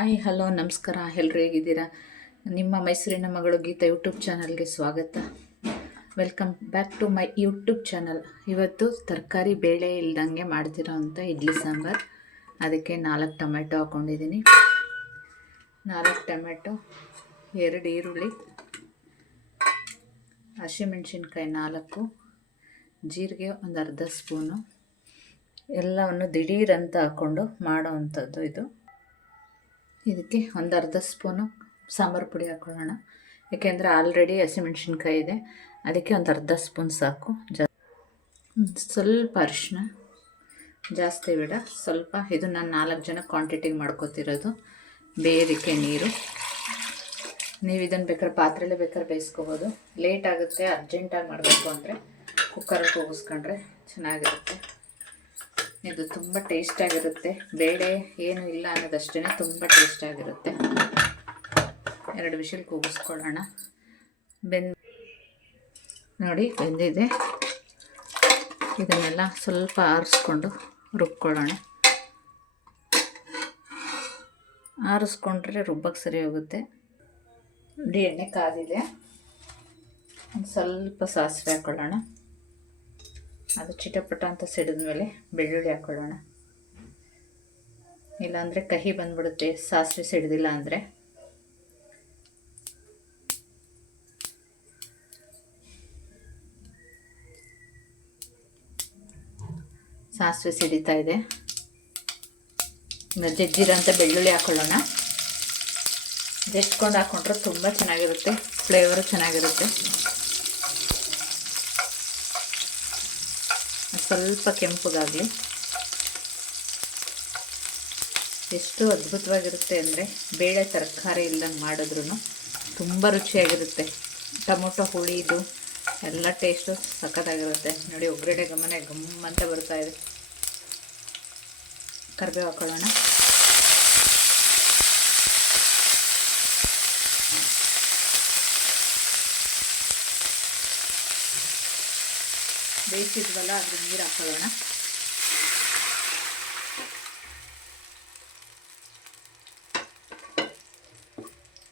Hi hello ನಮಸ್ಕಾರ. ಎಲ್ಲರೂ ಹೇಗಿದ್ದೀರಾ? ನಿಮ್ಮ ಮೈಸೂರಿನ ಮಗಳು ಗೀತಾ ಯೂಟ್ಯೂಬ್ ಚಾನಲ್ಗೆ ಸ್ವಾಗತ. Welcome back to my YouTube channel. ಇವತ್ತು ತರಕಾರಿ ಬೇಳೆ ಇಲ್ದಂಗೆ ಮಾಡ್ತಿರೋ ಅಂಥ ಇಡ್ಲಿ ಸಾಂಬಾರು. ಅದಕ್ಕೆ 4 ಟೊಮೆಟೊ ಹಾಕ್ಕೊಂಡಿದ್ದೀನಿ. 4 ಟೊಮೆಟೊ, 2 ಈರುಳ್ಳಿ, ಹಸಿಮೆಣ್ಸಿನ್ಕಾಯಿ 4, ಜೀರಿಗೆ ಒಂದು ಅರ್ಧ ಸ್ಪೂನು, ಎಲ್ಲವನ್ನು ದಿಢೀರಂತ ಹಾಕ್ಕೊಂಡು ಮಾಡೋ ಅಂಥದ್ದು ಇದು. ಇದಕ್ಕೆ ಒಂದು ಅರ್ಧ ಸ್ಪೂನು ಸಾಂಬಾರು ಪುಡಿ ಹಾಕ್ಕೊಳ್ಳೋಣ. ಏಕೆಂದರೆ ಆಲ್ರೆಡಿ ಹಸಿಮೆಣ್ಸಿನ್ಕಾಯಿ ಇದೆ, ಅದಕ್ಕೆ ಒಂದು ಅರ್ಧ ಸ್ಪೂನ್ ಸಾಕು. ಸ್ವಲ್ಪ ಅರಿಶಿನ, ಜಾಸ್ತಿ ಬೇಡ, ಸ್ವಲ್ಪ. ಇದು ನಾನು 4 ಜನ ಕ್ವಾಂಟಿಟಿಗೆ ಮಾಡ್ಕೊತಿರೋದು. ಬೇಯೋದಕ್ಕೆ ನೀರು. ನೀವು ಇದನ್ನು ಬೇಕಾದ್ರೆ ಪಾತ್ರೆಯಲ್ಲೇ ಬೇಕಾದ್ರೆ ಬೇಯಿಸ್ಕೋಬೋದು. ಲೇಟ್ ಆಗುತ್ತೆ, ಅರ್ಜೆಂಟಾಗಿ ಮಾಡಬೇಕು ಅಂದರೆ ಕುಕ್ಕರಲ್ಲಿ ಕೂಗಿಸ್ಕೊಂಡ್ರೆ ಚೆನ್ನಾಗಿರುತ್ತೆ. ಇದು ತುಂಬ ಟೇಸ್ಟಾಗಿರುತ್ತೆ. ಬೇಳೆ ಏನು ಇಲ್ಲ ಅನ್ನೋದಷ್ಟೇ ತುಂಬ ಟೇಸ್ಟಾಗಿರುತ್ತೆ. 2 ವಿಷಲ್ ಕೂಗಿಸ್ಕೊಳ್ಳೋಣ. ನೋಡಿ ಬೆಂದಿದೆ. ಇದನ್ನೆಲ್ಲ ಸ್ವಲ್ಪ ಆರಿಸ್ಕೊಂಡು ರುಬ್ಕೊಳ್ಳೋಣ. ಆರಿಸ್ಕೊಂಡ್ರೆ ರುಬ್ಬಕ್ಕೆ ಸರಿ ಹೋಗುತ್ತೆ. ನೋಡಿ ಎಣ್ಣೆ ಕಾದಿದೆ. ಒಂದು ಸ್ವಲ್ಪ ಸಾಸಿವೆ ಹಾಕ್ಕೊಳ್ಳೋಣ. ಅದು ಚಿಟಪಟ ಅಂತ ಸಿಡಿದ ಮೇಲೆ ಬೆಳ್ಳುಳ್ಳಿ ಹಾಕ್ಕೊಳ್ಳೋಣ. ಇಲ್ಲಾಂದರೆ ಕಹಿ ಬಂದ್ಬಿಡುತ್ತೆ ಸಾಸಿವೆ ಸಿಡಿದಿಲ್ಲ ಅಂದರೆ. ಸಾಸಿವೆ ಸಿಡಿತಾ ಇದೆ. ಜಜ್ಜಿರೋಂಥ ಬೆಳ್ಳುಳ್ಳಿ ಹಾಕ್ಕೊಳ್ಳೋಣ. ಜಜ್ಕೊಂಡು ಹಾಕ್ಕೊಂಡ್ರೆ ತುಂಬ ಚೆನ್ನಾಗಿರುತ್ತೆ, ಫ್ಲೇವರು ಚೆನ್ನಾಗಿರುತ್ತೆ. ಸ್ವಲ್ಪ ಕೆಂಪುಗಾಗಲಿ. ಎಷ್ಟು ಅದ್ಭುತವಾಗಿರುತ್ತೆ ಅಂದರೆ ಬೇಳೆ ತರಕಾರಿ ಇಲ್ದಂಗೆ ಮಾಡಿದ್ರೂ ತುಂಬ ರುಚಿಯಾಗಿರುತ್ತೆ. ಟೊಮೊಟೊ ಹುಳಿದು ಎಲ್ಲ ಟೇಸ್ಟು ಸಖತ್ತಾಗಿರುತ್ತೆ. ನೋಡಿ ಒಗ್ಗರಣೆ ಗಮ್ ಅಂತ ಬರ್ತಾ ಇದೆ. ಕರಿಬೇವು ಹಾಕ್ಕೊಳ್ಳೋಣ. ಬೇಯಿಸಿದ್ವಲ್ಲ ಅದ್ರ ನೀರು ಹಾಕೊಳ್ಳೋಣ.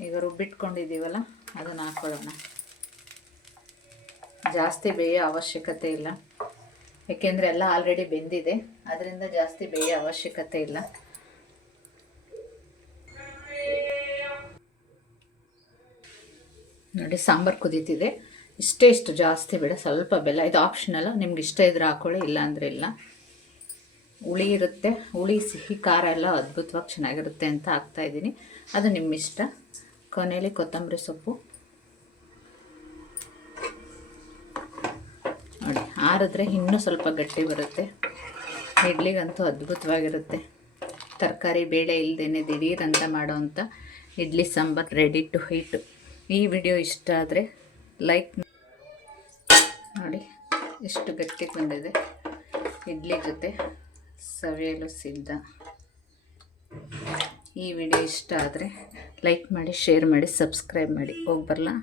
ಈಗ ರುಬ್ಬಿಟ್ಕೊಂಡಿದ್ದೀವಲ್ಲ ಅದನ್ನು ಹಾಕ್ಕೊಳ್ಳೋಣ. ಜಾಸ್ತಿ ಬೇಯೋ ಅವಶ್ಯಕತೆ ಇಲ್ಲ, ಏಕೆಂದರೆ ಎಲ್ಲ ಆಲ್ರೆಡಿ ಬೆಂದಿದೆ. ಅದರಿಂದ ಜಾಸ್ತಿ ಬೇಯೋ ಅವಶ್ಯಕತೆ ಇಲ್ಲ. ನೋಡಿ ಸಾಂಬಾರು ಕುದೀತಿದೆ. ಇಷ್ಟು ಜಾಸ್ತಿ ಬೇಡ, ಸ್ವಲ್ಪ ಬೆಲ್ಲ. ಇದು ಆಪ್ಷನಲ್ಲ, ನಿಮ್ಗೆ ಇಷ್ಟ ಇದ್ರೆ ಹಾಕ್ಕೊಳ್ಳಿ, ಇಲ್ಲ ಅಂದರೆ ಇಲ್ಲ. ಹುಳಿ ಇರುತ್ತೆ, ಹುಳಿ ಸಿಹಿ ಖಾರ ಎಲ್ಲ ಅದ್ಭುತವಾಗಿ ಚೆನ್ನಾಗಿರುತ್ತೆ ಅಂತ ಹಾಕ್ತಾಯಿದ್ದೀನಿ. ಅದು ನಿಮ್ಮ ಇಷ್ಟ. ಕೊನೆಯಲ್ಲಿ ಕೊತ್ತಂಬರಿ ಸೊಪ್ಪು ನೋಡಿ. ಆರಿದ್ರೆ ಇನ್ನೂ ಸ್ವಲ್ಪ ಗಟ್ಟಿ ಬರುತ್ತೆ. ಇಡ್ಲಿಗಂತೂ ಅದ್ಭುತವಾಗಿರುತ್ತೆ. ತರಕಾರಿ ಬೇಳೆ ಇಲ್ಲದೇ ದಿಢೀರಂತ ಮಾಡೋವಂಥ idli sambar ready to eat. ಈ ವಿಡಿಯೋ ಇಷ್ಟ ಆದರೆ ಲೈಕ್ ನೋಡಿ. ಎಷ್ಟು ಗಟ್ಟಿಗೆ ಬಂದಿದೆ. ಇಡ್ಲಿ ಜೊತೆ ಸವಿಯಲು ಸಿದ್ಧ. ಈ ವಿಡಿಯೋ ಇಷ್ಟ ಆದರೆ ಲೈಕ್ ಮಾಡಿ, ಶೇರ್ ಮಾಡಿ, ಸಬ್ಸ್ಕ್ರೈಬ್ ಮಾಡಿ. ಹೋಗಿ ಬರಲಾ?